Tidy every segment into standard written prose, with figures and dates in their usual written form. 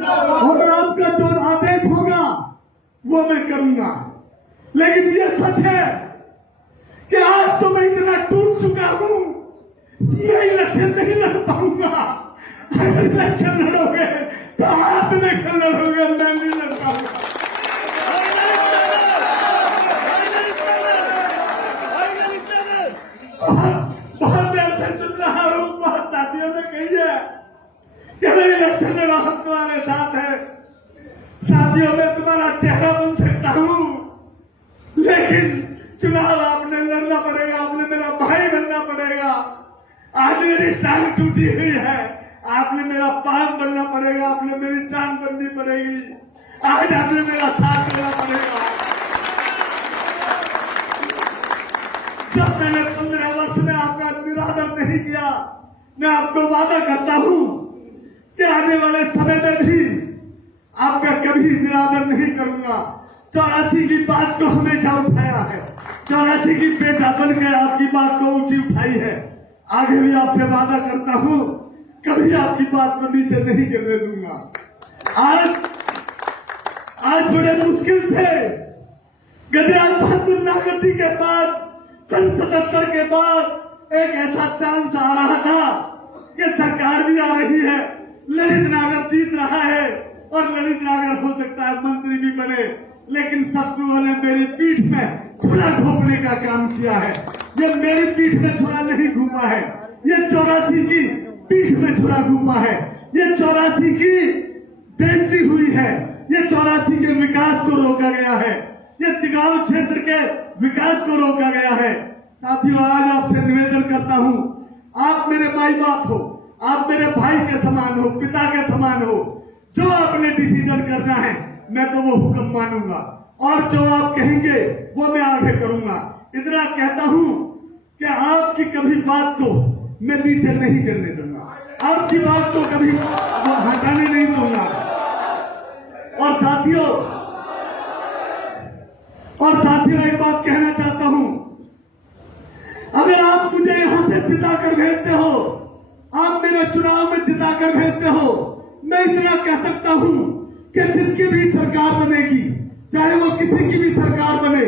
और आपका जो आदेश होगा वो मैं करूंगा। लेकिन ये सच है कि आज तो मैं इतना टूट चुका हूं, मैं इलेक्शन नहीं लड़ पाऊंगा। अगर इलेक्शन लड़ोगे तो आप इलेक्शन लड़ोगे, मैं नहीं लड़ पाऊंगा। बहुत देर से सुन रहा हूं, बहुत साथियों ने कही है कि मैं इलेक्शन में हम तुम्हारे साथ है। साथियों में तुम्हारा चेहरा बन सकता हूं, लेकिन चुनाव आपने लड़ना पड़ेगा, आपने मेरा भाई बनना पड़ेगा। आज मेरी टांग टूटी हुई है, आपने मेरा पांव बनना पड़ेगा, आपने मेरी टांग बननी पड़ेगी। आज आपने मेरा साथ देना पड़ेगा। जब मैंने 15 वर्ष में आपका निरादर नहीं किया, मैं आपको वादा करता हूं कि आने वाले समय में भी आपका कभी निरादर नहीं करूंगा। 84 की बात को हमेशा उठाया है, 84 की बेटा बनकर आपकी बात को ऊंची उठाई है। आगे भी आपसे वादा करता हूं, कभी आपकी बात को नीचे नहीं गिरने दूंगा। आज बड़े मुश्किल से गजराज बहादुर नागर जी के बाद, सन 77 के बाद एक ऐसा चांस आ रहा था कि सरकार भी आ रही है, ललित नागर जीत रहा है और ललित नागर हो सकता है मंत्री भी बने। लेकिन शत्रुओं ने मेरी पीठ में छुरा घोंपने का काम किया है। ये मेरी पीठ में छुरा नहीं घूमा है, ये 84 की पीठ में छुरा घूमा है। ये 84 की बेइज्जती हुई है, ये 84 के विकास को रोका गया है, ये तिगाव क्षेत्र के विकास को रोका गया है। साथियों, आज आपसे निवेदन करता हूं, आप मेरे माई बाप हो, आप मेरे भाई के समान हो, पिता के समान हो। जो आपने डिसीजन करना है मैं तो वो हुक्म मानूंगा, और जो आप कहेंगे वो मैं आगे करूंगा। इतना कहता हूं कि आपकी कभी बात को मैं नीचे नहीं गिरने दूंगा, आपकी बात को कभी वो हटाने नहीं दूंगा। और साथियों एक बात कहना चाहता हूं, अगर आप मुझे यहां से जिताकर भेजते हो, आप मेरे चुनाव में जिताकर भेजते हो, मैं इतना कह सकता हूं कि जिसकी भी सरकार बनेगी, चाहे वो किसी की भी सरकार बने,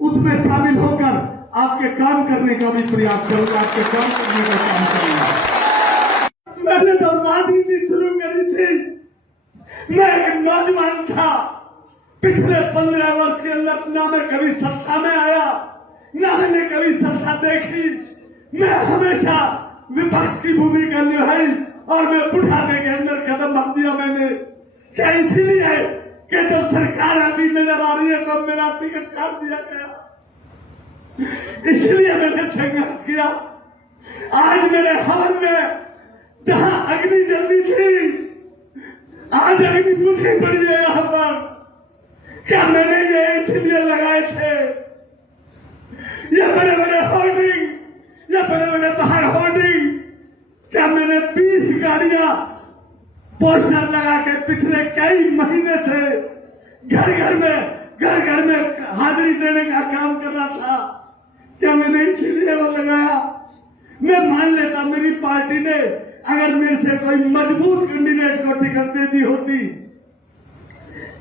उसमें शामिल होकर आपके काम करने का भी प्रयास करूंगा, आपके काम करने का काम करूंगा। मैंने तो राजनीति शुरू करी थी, मैं एक नौजवान था। पिछले 15 वर्ष के अंदर ना मैं कभी संस्था में आया, ना मैंने कभी संस्था देखी। मैं हमेशा विपक्ष की भूमिका निभाई और मैं बुढ़ापे के अंदर कदम रख दिया मैंने। क्या इसीलिए कि जब सरकार आती नजर आ रही है तो मेरा टिकट काट दिया गया, इसलिए मैंने संघर्ष किया। आज मेरे हवन में जहां अग्नि जलनी थी, आज अग्नि बुझी पड़ी है यहां पर। क्या मैंने ये इसलिए लगाए थे? ये बड़े बड़े होर्डिंग, ये बड़े बड़े बाहर होर्डिंग, क्या मैंने 20 गाड़ियां पोस्टर लगा के पिछले कई महीने से घर घर में हाजिरी देने का काम कर रहा था? क्या मैंने इसीलिए वो लगाया? मैं मान लेता मेरी पार्टी ने अगर मेरे से कोई मजबूत कैंडिडेट को टिकट दे दी होती,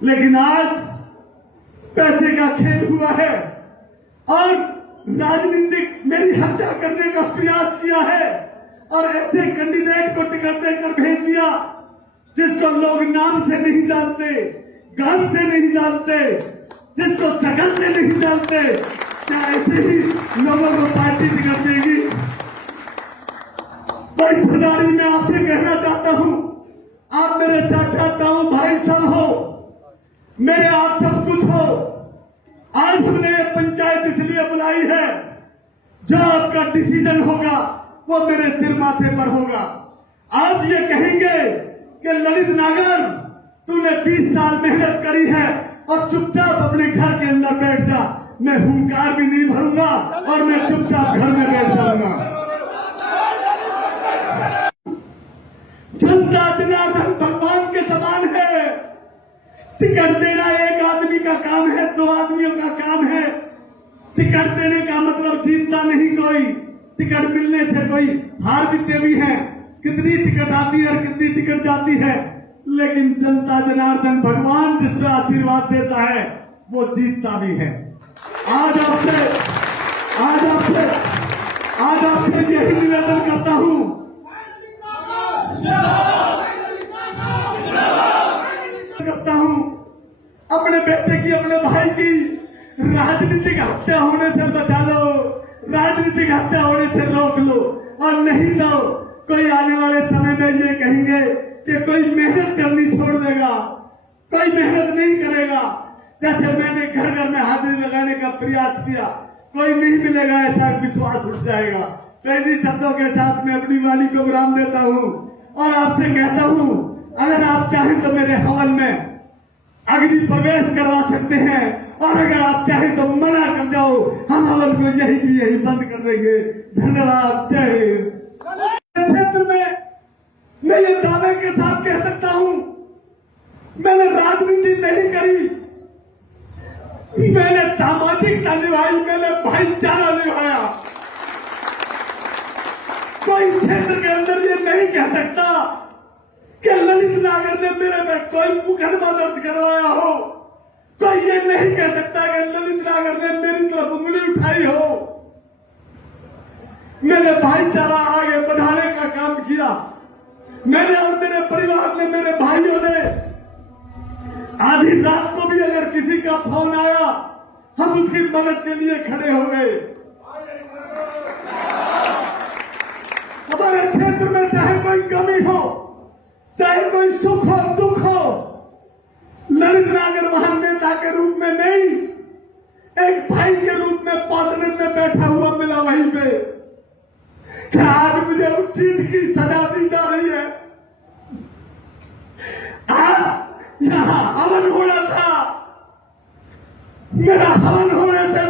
लेकिन आज पैसे का खेल हुआ है और राजनीतिक मेरी हत्या करने का प्रयास किया है और ऐसे कैंडिडेट को टिकट देकर भेज दिया जिसको लोग नाम से नहीं जानते, गान से नहीं जानते, जिसको शकल से नहीं जानते। क्या ऐसे ही लोगों को पार्टी टिकट देगी? भाई सरदारी में आपसे कहना चाहता हूं, आप मेरे चाचा ताऊ भाई सब हो, मेरे आप सब कुछ हो। आज हमने ये पंचायत इसलिए बुलाई है, जो आपका डिसीजन होगा वो मेरे सिर माथे पर होगा। आप ये कहेंगे कि ललित नागर तूने 20 साल मेहनत करी है और चुपचाप अपने घर के अंदर बैठ जा, मैं हुंकार भी नहीं भरूंगा और मैं चुपचाप घर में बैठ जाऊंगा। जनता जनार्दन भगवान के समान है। टिकट देना एक आदमी का काम है, 2 आदमियों का काम है। टिकट देने का मतलब जीतता नहीं कोई, टिकट मिलने से कोई हार जीतते भी हैं। कितनी टिकट आती है और कितनी टिकट जाती है, लेकिन जनता जनार्दन भगवान जिसमें आशीर्वाद देता है वो जीतता भी है। आज आपसे यही निवेदन करता हूं, अपने बेटे की, अपने भाई की राजनीतिक हत्या होने से बचा लो, राजनीतिक हत्या होने से रोक लो, और नहीं तो कोई आने वाले समय में ये कहेंगे कि कोई मेहनत करनी छोड़ देगा, कोई मेहनत नहीं करेगा। जैसे मैंने घर घर में हाजिरी लगाने का प्रयास किया, कोई नहीं मिलेगा, ऐसा विश्वास उठ जाएगा। तो इन्हीं शब्दों के साथ मैं अपनी वाणी को विराम देता हूं और आपसे कहता हूं, अगर आप चाहें तो मेरे हवन में अग्नि प्रवेश करवा सकते हैं, और अगर आप चाहें तो मना कर जाओ, हम हवन को यही की यही बंद कर देंगे। धन्यवाद। जय हिंद। क्षेत्र में मैं ये दावे के साथ कह सकता हूं, मैंने राजनीति नहीं करी, मैंने सामाजिकता निभाई, मैंने भाईचारा निभाया। कोई क्षेत्र के अंदर ये नहीं कह सकता कि ललित नागर ने मेरे में कोई मुकदमा दर्ज करवाया हो, कोई ये नहीं कह सकता कि ललित नागर ने मेरी तरफ उंगली उठाई हो। मैंने भाईचारा आगे बढ़ाने का काम किया। मैंने और मेरे परिवार ने, मेरे भाइयों ने, आधी रात को भी अगर किसी का फोन आया, हम उसकी मदद के लिए खड़े हो गए। हमारे क्षेत्र में चाहे कोई कमी हो, चाहे कोई सुख हो, दुख हो, ललित नागर महान नेता के रूप में नहीं, एक भाई के रूप में पार्लियामेंट में बैठा हुआ मिला वहीं पे। क्या आज मुझे उस चीज की सजा दी जा रही है? आज यहां हवन हो रहा था, मेरा हवन होने से